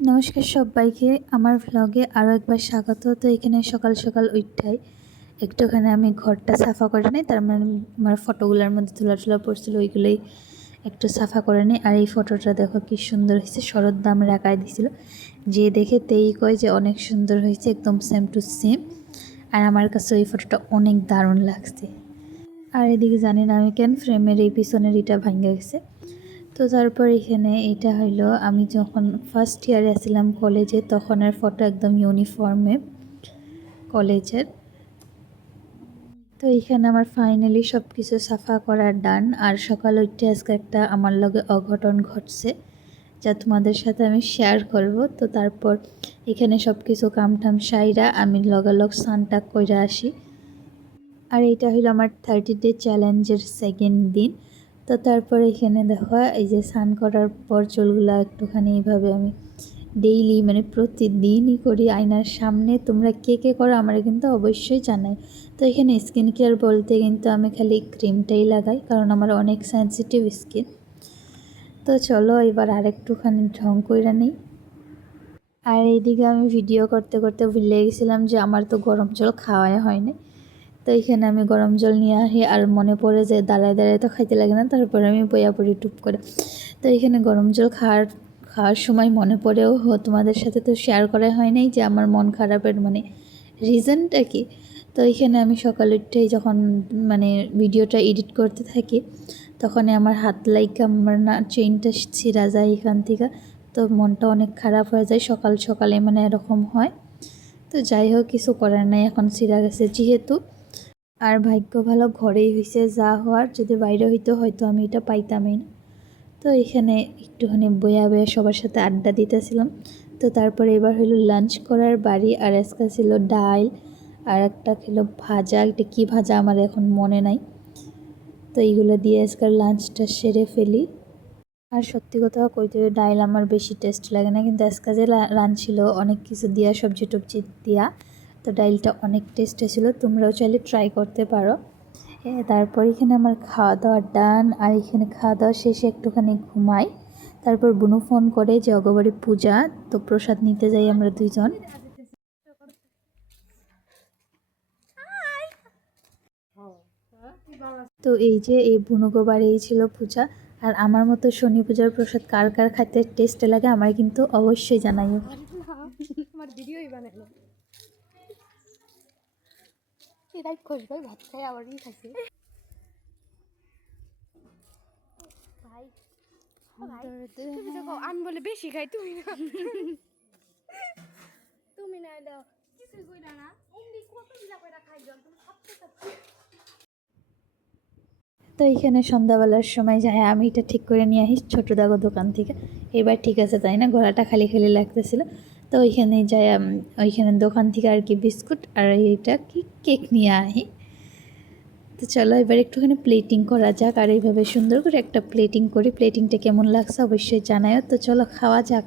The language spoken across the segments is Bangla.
নমস্কার সবাইকে আমার ভ্লগে আরও একবার স্বাগত। তো এখানে সকাল সকাল উঠাই একটুখানি আমি ঘরটা সাফা করে নিই, তার মানে আমার ফটোগুলোর মধ্যে ধুলা পড়ছিল ওইগুলোই একটু সাফা করে নিই। আর এই ফটোটা দেখো কি সুন্দর হয়েছে, শরৎ দা আমার আঁকায় দিয়েছিল, যে দেখে তেই কয় যে অনেক সুন্দর হয়েছে, একদম সেম টু সেম। আর আমার কাছে ওই ফটোটা অনেক দারুণ লাগছে। আর এদিকে জানি না আমি কেন ফ্রেমের এই পিছনের এটা ভাঙে গেছে। তো তারপর এখানে এটা হইলো আমি যখন ফার্স্ট ইয়ারে আসছিলাম কলেজে, তখনের ফটো একদম ইউনিফর্মে কলেজের। তো এখানে আমার ফাইনালি সব কিছু সাফা করার ডান। আর সকাল উঠে আজকে একটা আমার লগে অঘটন ঘটছে, যা তোমাদের সাথে আমি শেয়ার করব। তো তারপর এখানে সব কিছু কামঠাম সাইরা আমি লগালগ স্নানটা করে আসি। আর এটা হলো আমার 30 ডে চ্যালেঞ্জের সেকেন্ড দিন। তো তারপরে এখানে দেখো এই যে স্নান করার পর চুলগুলো একটুখানি এইভাবে আমি ডেইলি মানে প্রতিদিনই করি আয়নার সামনে। তোমরা কে কে করো আমার কিন্তু অবশ্যই জানাই। তো এখানে স্কিন কেয়ার বলতে কিন্তু আমি খালি ক্রিমটাই লাগাই, কারণ আমার অনেক সেন্সিটিভ স্কিন। তো চলো এবার আরেকটুখানি ঢং করে নিই। আর এইদিকে আমি ভিডিও করতে করতে ভুলে গেছিলাম যে আমার তো গরম জল খাওয়াই হয়নি। তো এখানে আমি গরম জল নিয়ে আসি, আর মনে পড়ে যে দাঁড়ায় দাঁড়ায় তো খাইতে লাগে না, তারপরে আমি বইয়া পড়ি টুপ করে। তো এখানে গরম জল খাওয়ার সময় মনে পড়েও তোমাদের সাথে তো শেয়ার করা হয় নাই যে আমার মন খারাপের মানে রিজনটা কি। তো এখানে আমি সকালে উঠেই যখন মানে ভিডিওটা এডিট করতে থাকি, তখনই আমার হাত লাইকা আমার না চেইনটা ছিঁড়া যায় এখান থেকে। তো মনটা অনেক খারাপ হয়ে যায় সকাল সকালে, মানে এরকম হয়। তো যাই হোক, কিছু করার নাই, এখন ছিঁড়া গেছে যেহেতু। আর ভাগ্য ভালো ঘরেই হয়েছে, যা হওয়ার যদি বাইরে হইতো হয়তো আমি এটা পাইতামই না। তো এখানে একটুখানি বয়া বয়া সবার সাথে আড্ডা দিতেছিলাম। তো তারপরে এবার হইলো লাঞ্চ করার বাড়ি। আর আজকে ছিল ডাল আর একটা ছিল ভাজা, এটা কী ভাজা আমার এখন মনে নাই। তো এইগুলো দিয়ে আজকাল লাঞ্চটা সেরে ফেলি। আর সত্যি কথা কইতে ডাল আমার বেশি টেস্ট লাগে না, কিন্তু আজকে যে লাঞ্চ ছিল অনেক কিছু দিয়া, সবজি টবজি দিয়া, তো ডালটা অনেক টেস্ট ছিল। তোমরাও চাইলে ট্রাই করতে পারো। তারপর এখানে আমার খাওয়া দাওয়া ডান। আর এখানে খাওয়া দাওয়া শেষে একটুখানি ঘুমাই। তারপর বুনু ফোন করে যে অগবাড়ি পূজা, তো প্রসাদ নিতে যাই আমরা দুইজন। তো এই যে এই বুনুগো বাড়ি ছিল পূজা। আর আমার মতো শনি পূজার প্রসাদ কার কার খাইতে টেস্ট লাগে আমার কিন্তু অবশ্যই জানাইও। আমার ভিডিওই বানালো এটাই খোঁজ ভাই ভাত খাই আবারই খাইছে ভাই। আমি বলে বেশি খাই, তুমি না তুমি না এলো কিছু কইরা না এমনি কত দিলা কইরা খাই জল তুমি সবচেয়ে। তো এইখানে সন্ধ্যাবেলার সময় যাই আমি এটা ঠিক করে নিয়ে আসি ছোটো দাগো দোকান থেকে। এবার ঠিক আছে তাই না, গলাটা খালি খালি লাগতেছিল। তো ওইখানে যাই ওইখানে দোকান থেকে আর কি বিস্কুট আর এইটা কি কেক নিয়ে আসি। তো চলো এবার একটুখানি প্লেটিং করা যাক, আর এইভাবে সুন্দর করে একটা প্লেটিং করি। প্লেটিংটা কেমন লাগছে অবশ্যই জানাও। তো চলো খাওয়া যাক।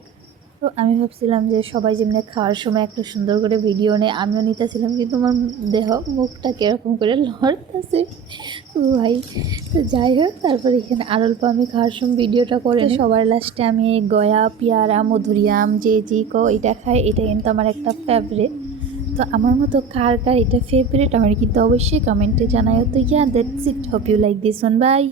তো আমি ভাবছিলাম যে সবাই যেমনি খাওয়ার সময় একটু সুন্দর করে ভিডিও নেয়, আমিও নিতেছিলাম, কিন্তু আমার দেহ মুখটা কীরকম করে লড়তেছে ভাই। তো যাই হোক, তারপর এখানে আর অল্প আমি খাওয়ার সময় ভিডিওটা করে সবার লাস্টে আমি এই গয়া পেয়ারা মধুরিয়াম যে এটা খাই, এটা কিন্তু আমার একটা ফেভারিট। তো আমার মতো কার কার এটা ফেভারিট আমার কিন্তু অবশ্যই কমেন্টে জানাও। তো that's it, hope you like this one, by.